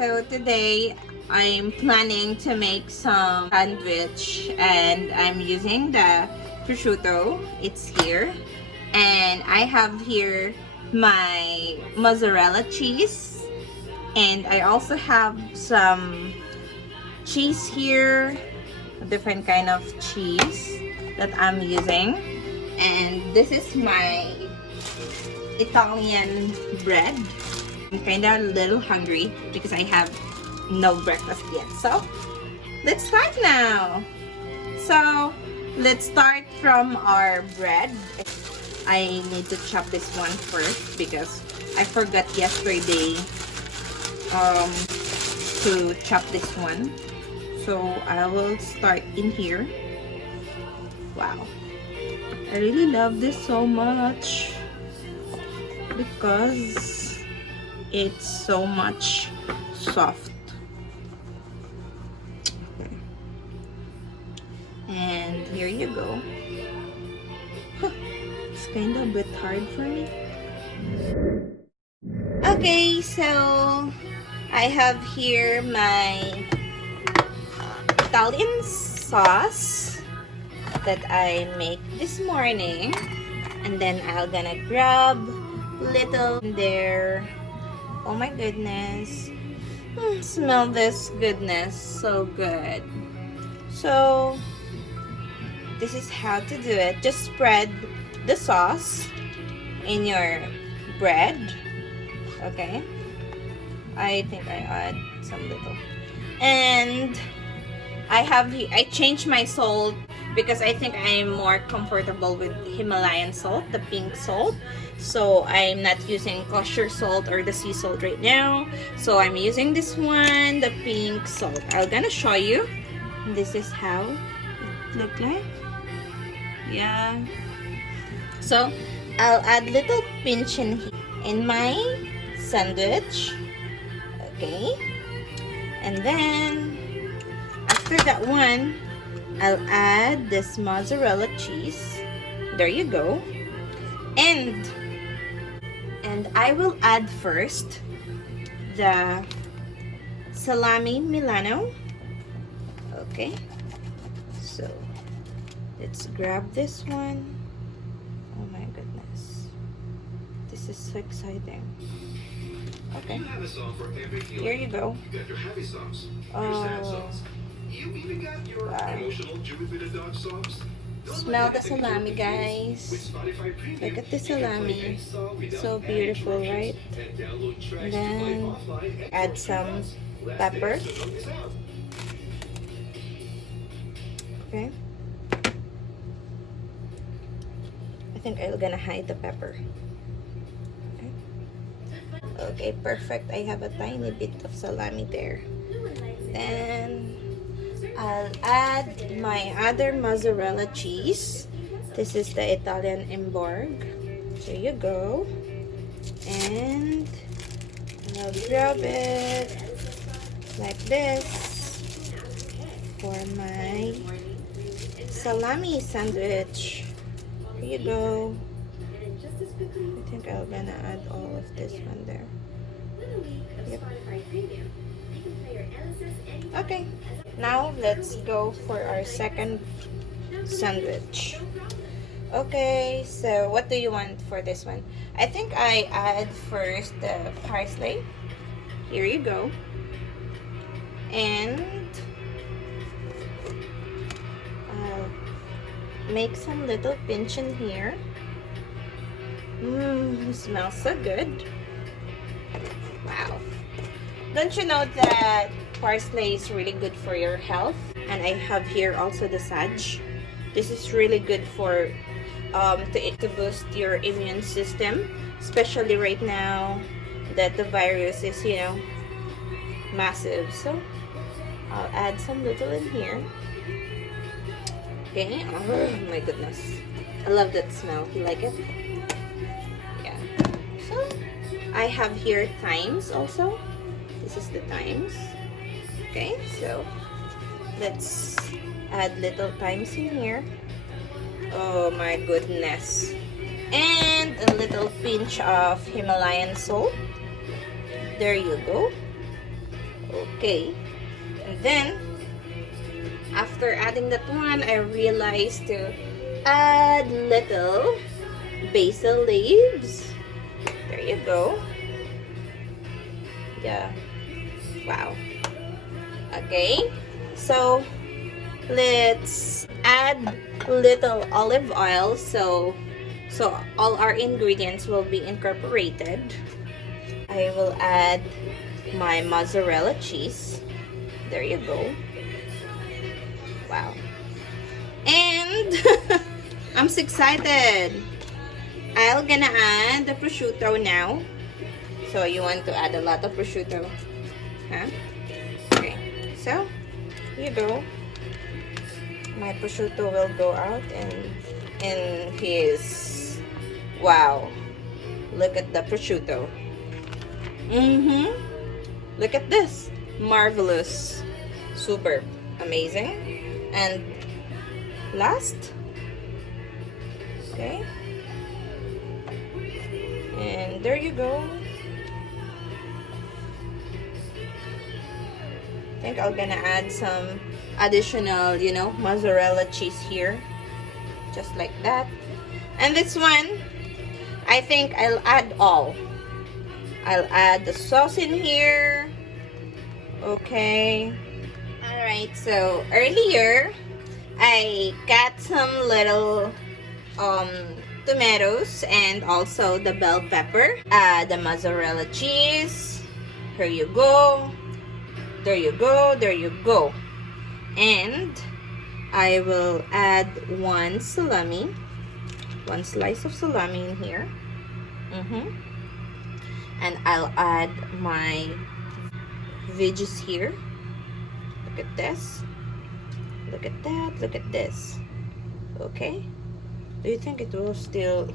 so today I'm planning to make some sandwich and I'm using the prosciutto. It's here. And I have here my mozzarella cheese. And I also have some cheese here, a different kind of cheese that I'm using. And this is my Italian bread. I'm kind of a little hungry because I have no breakfast yet. So, let's start now. So, let's start from our bread. I need to chop this one first because I forgot yesterday to chop this one. So, I will start in here. Wow. I really love this so much because it's so much soft. Okay. And here you go. It's kind of a bit hard for me. Okay, so I have here my Italian sauce that I make this morning, and then I'm gonna grab little there. Oh my goodness, smell this goodness, so good. So this is how to do it. Just spread the sauce in your bread. Okay, I think I add some little, and I changed my salt because I think I'm more comfortable with Himalayan salt, the pink salt. So I'm not using kosher salt or the sea salt right now. So I'm using this one, the pink salt. I'm gonna show you. This is how it look like. Yeah. So I'll add little pinch in my sandwich. Okay. And then after that one, I'll add this mozzarella cheese. There you go. And I will add first the salami Milano. Okay. So let's grab this one. Oh my goodness. This is so exciting. Okay. Here you go. Oh. Smell the salami, guys. Look at the salami. So beautiful, right? And then add some pepper. Okay. I think I'm gonna hide the pepper. Okay. Okay, perfect. I have a tiny bit of salami there. Then I'll add my other mozzarella cheese. This is the Italian Emborg. There you go. And I'll grab it like this for my salami sandwich. Here you go. I think I'm gonna add all of this one there. Yep. Okay. Now, let's go for our second sandwich. Okay, so what do you want for this one? I think I add first the parsley. Here you go. And I'll make some little pinch in here. Smells so good. Wow. Don't you know that parsley is really good for your health? And I have here also the sage. This is really good for to boost your immune system, especially right now that the virus is, you know, massive. So I'll add some little in here. Okay. Oh my goodness, I love that smell. You like it? Yeah. So I have here thymes also. This is the thymes. Okay, so let's add little thymes in here. Oh my goodness. And a little pinch of Himalayan salt. There you go. Okay. And then, after adding that one, I realized to add little basil leaves. There you go. Yeah. Wow. Okay. So, let's add little olive oil so all our ingredients will be incorporated. I will add my mozzarella cheese. There you go. Wow. And I'm so excited. I'm gonna add the prosciutto now. So you want to add a lot of prosciutto, huh? Okay. So here you go. My prosciutto will go out and his, wow, look at the prosciutto. Look at this. Marvelous. Superb. Amazing. And last, okay, and there you go. I think I'm gonna add some additional, mozzarella cheese here, just like that. And this one, I think I'll add all. I'll add the sauce in here. Okay. Alright, so earlier I got some little tomatoes and also the bell pepper, the mozzarella cheese. Here you go. There you go. There you go. And I will add one salami, one slice of salami in here. And I'll add my veggies here. Look at this. Look at that. Look at this. Okay. Do you think it will still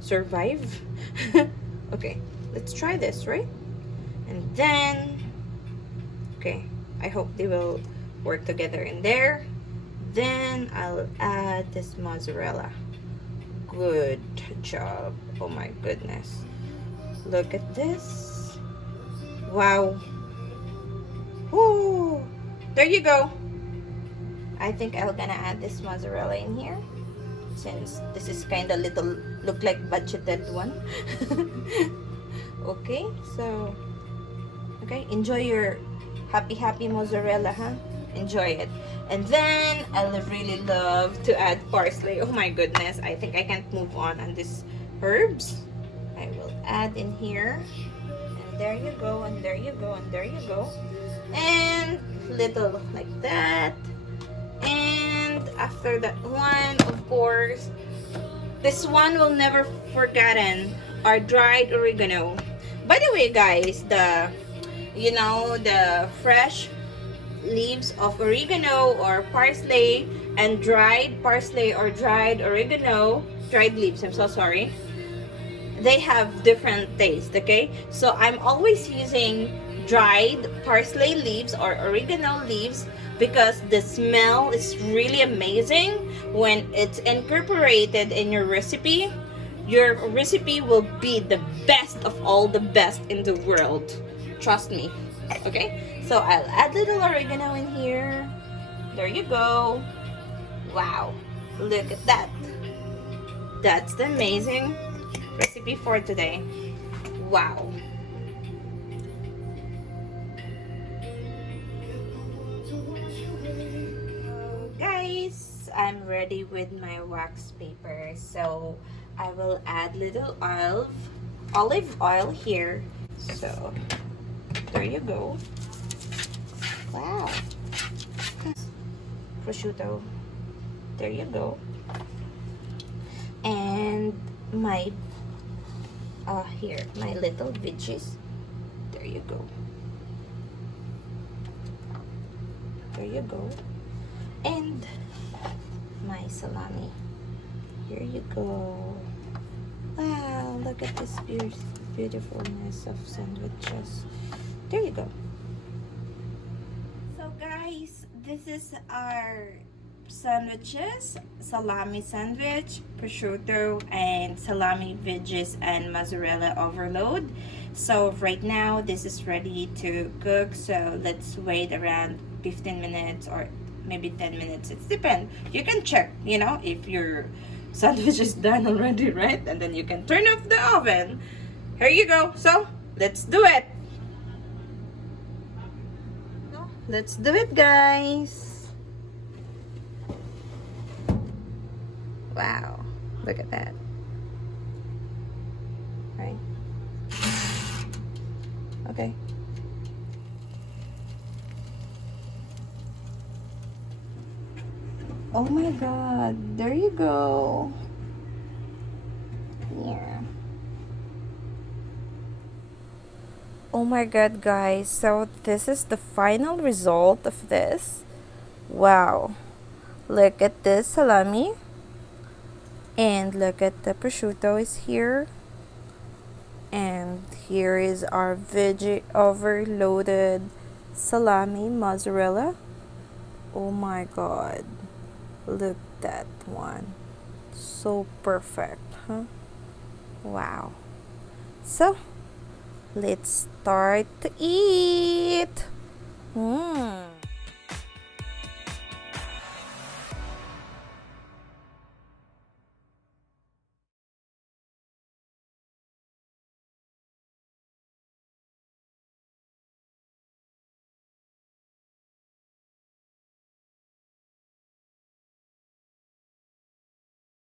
survive? Okay. Let's try this, right? And then, okay. I hope they will work together in there. Then I'll add this mozzarella. Good job. Oh my goodness. Look at this. Wow. Ooh. There you go. I think I'm gonna add this mozzarella in here, since this is kind of little, look like budgeted one. Okay, so, okay, enjoy your happy mozzarella, huh? Enjoy it. And then I really love to add parsley. Oh my goodness, I think I can't move on these herbs. I will add in here, and there you go, and there you go, and there you go, and little like that. And after that one, of course, this one will never forgotten, our dried oregano. By the way, guys, the fresh leaves of oregano or parsley and dried parsley or dried oregano, dried leaves, I'm so sorry, they have different taste. Okay, so I'm always using dried parsley leaves or oregano leaves because the smell is really amazing when it's incorporated in your recipe. Your recipe will be the best of all the best in the world, trust me. Okay, so I'll add little oregano in here. There you go. Wow, look at that. That's the amazing recipe for today. Wow. Guys, I'm ready with my wax paper, so I will add little olive oil here. So there you go. Wow. Prosciutto. There you go. And my here, my little veggies. There you go. There you go. And my salami. Here you go. Wow, look at this beautifulness of sandwiches. There you go. So guys, this is our sandwiches: salami sandwich, prosciutto, and salami veggies and mozzarella overload. So right now this is ready to cook, so let's wait around 15 minutes or maybe 10 minutes. It depends. You can check, you know, if your sandwich is done already, right? And then you can turn off the oven. Here you go. So let's do it. Let's do it, guys. Wow, look at that. Right? Okay. Oh my god, there you go. Yeah. Oh my god, guys, so this is the final result of this. Wow. Look at this salami. And look at the prosciutto is here. And here is our veggie overloaded salami mozzarella. Oh my god. Look at that one. So perfect, huh? Wow. So, let's start to eat. Mmm.